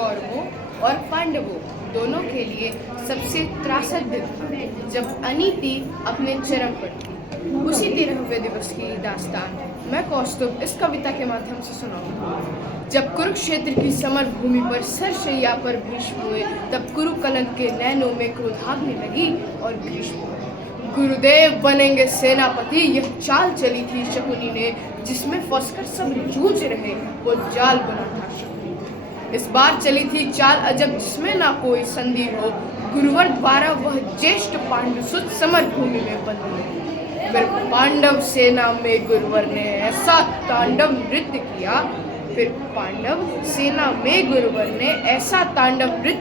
कौरवों और पांडवों दोनों के लिए सबसे त्रासद दिन था जब अनीति अपने चरम पर थी। उसी 13वें दिवस की दास्तान मैं कौस्तुभ इस कविता के माध्यम से सुनाऊंगा। जब कुरुक्षेत्र की समर भूमि पर सरशैया पर भीष्म हुए, तब कुरु कलंक के नैनों में क्रोध आगने लगी और भीष्म हुए। गुरुदेव बनेंगे सेनापति, यह चाल चली थी शकुनी ने, जिसमें फंसकर सब जूझ रहे, वो जाल बना था शकुनी। इस बार चली थी चाल अजब, जिसमें ना कोई संधि हो, गुरुवर द्वारा वह ज्येष्ठ पांडुसुत समर भूमि में बंदी। फिर पांडव सेना में गुरुवर ने ऐसा तांडव नृत्य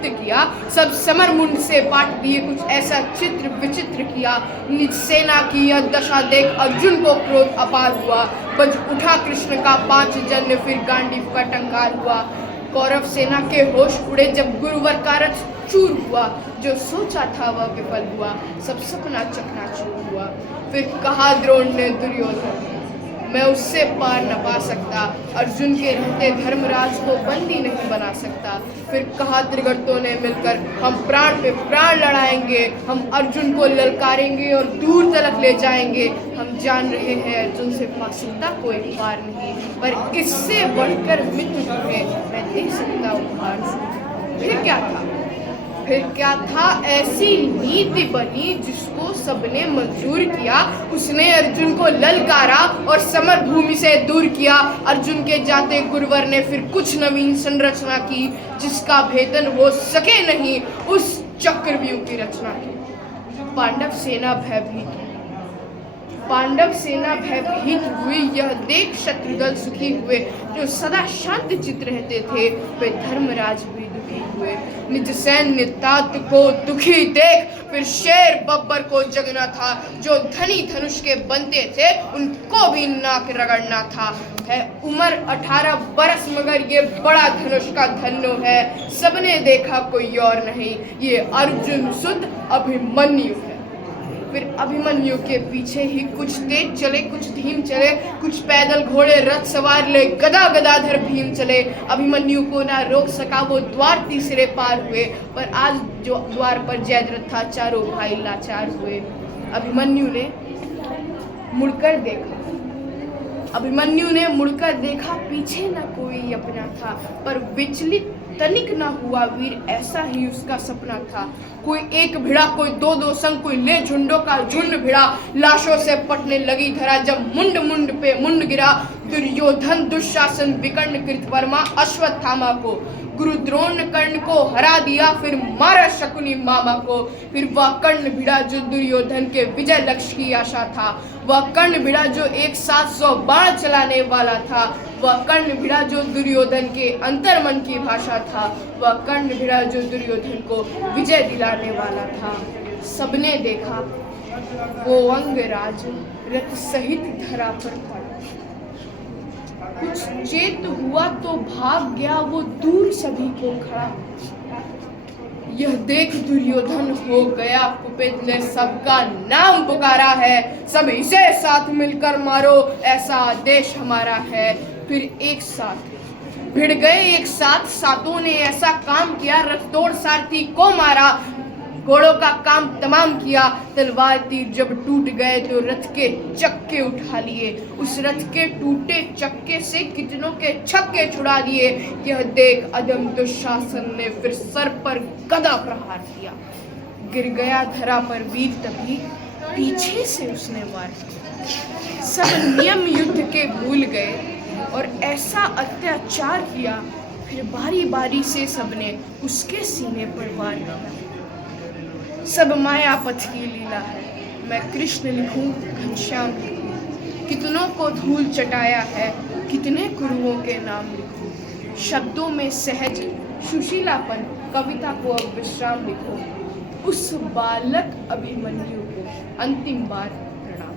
किया सब समर मुंड से पाट दिए, कुछ ऐसा चित्र विचित्र किया। निज सेना की यह दशा देख अर्जुन को क्रोध अपार हुआ। बज उठा कृष्ण का 5 जन्य, फिर गांडीव का टंकार हुआ। कौरव सेना के होश उड़े जब गुरुवर का रथ चूर हुआ। जो सोचा था वह विफल हुआ, सब सपना चकनाचूर हुआ। फिर कहा द्रोण ने दुर्योधन, मैं उससे पार न पा सकता, अर्जुन के रहते धर्मराज को बंदी नहीं बना सकता। फिर कहा त्रिगर्तों ने मिलकर, हम प्राण पे प्राण लड़ाएंगे, हम अर्जुन को ललकारेंगे और दूर तलक ले जाएंगे। हम जान रहे हैं अर्जुन से पा सकता कोई पार नहीं, पर इससे बढ़कर मित्र तुम्हें मैं दे सकता उपहार। फिर क्या था ऐसी नीति बनी जिसको सबने मंजूर किया। उसने अर्जुन को ललकारा और समर भूमि से दूर किया। अर्जुन के जाते गुरुवर ने फिर कुछ नवीन संरचना की, जिसका भेदन हो सके नहीं, उस चक्रव्यूह की रचना की। पांडव सेना भयभीत हुई, यह देख शत्रुदल सुखी हुए। जो सदा शांत चित्त रहते थे, वे धर्मराज भी दुखी हुए। निज सैन्य तात को दुखी देख, फिर शेर बब्बर को जगना था। जो धनी धनुष के बनते थे, उनको भी नाक रगड़ना था। है उम्र 18 बरस, मगर ये बड़ा धनुष का धन्नो है। सबने देखा कोई और नहीं, ये अर्जुन सुत अभिमन्यु है। फिर अभिमन्यु के पीछे ही कुछ तेज चले, कुछ धीम चले, कुछ पैदल घोड़े रथ सवार ले, गदाधर भीम चले। अभिमन्यु को ना रोक सका, वो द्वार तीसरे पार हुए। पर आज जो द्वार पर जयद्रथ था, चारों भाई लाचार हुए। अभिमन्यु ने मुड़कर देखा, पीछे न कोई अपना था। पर विचलित तनिक न हुआ वीर, ऐसा ही उसका सपना था। कोई एक भिड़ा, कोई दो संग, कोई ले झुंडों का झुंड भिड़ा। लाशों से पटने लगी धरा, जब मुंड पे मुंड गिरा। दुर्योधन दुशासन विकर्ण कृतवर्मा अश्वत्थामा को, गुरु द्रोण कर्ण को हरा दिया। फिर मारा शकुनी मामा को। फिर वह कर्ण भिड़ा जो दुर्योधन के विजय लक्ष्य की आशा था। वह कर्ण भिड़ा जो एक साथ 100 बाण चलाने वाला था। वह कर्ण भिड़ा जो दुर्योधन के अंतर्मन की भाषा था। वह कर्ण भिड़ा जो दुर्योधन को विजय दिलाने वाला था। सबने देखा वो अंगराज रथ सहित धरा पर पड़ा। कुछ चेत हुआ तो भाग गया, वो दूर सभी को खड़ा। यह देख दुर्योधन हो गया कुपित, ने सबका नाम पुकारा है। सब इसे साथ मिलकर मारो, ऐसा आदेश हमारा है। फिर एक साथ भिड़ गए, एक साथ सातों ने ऐसा काम किया। रथ तोड़ सारथी को मारा, घोड़ों का काम तमाम किया। तलवार तीर जब टूट गए तो रथ के चक्के उठा लिए। उस रथ के टूटे चक्के से कितनों के छक्के छुड़ा दिए। यह देख अधम दुशासन ने फिर सर पर गदा प्रहार किया। गिर गया धरा पर वीर, तभी पीछे से उसने वार किया। सब नियम युद्ध के भूल गए और ऐसा अत्याचार किया। फिर बारी बारी से सबने उसके सीने पर वार किया। सब माया पथ की लीला है, मैं कृष्ण लिखूं घनश्याम लिखूं। कितनों को धूल चटाया है, कितने गुरुओं के नाम लिखूं। शब्दों में सहज सुशीलापन, कविता को अब विश्राम लिखो। उस बालक अभिमन्यु को अंतिम बार प्रणाम।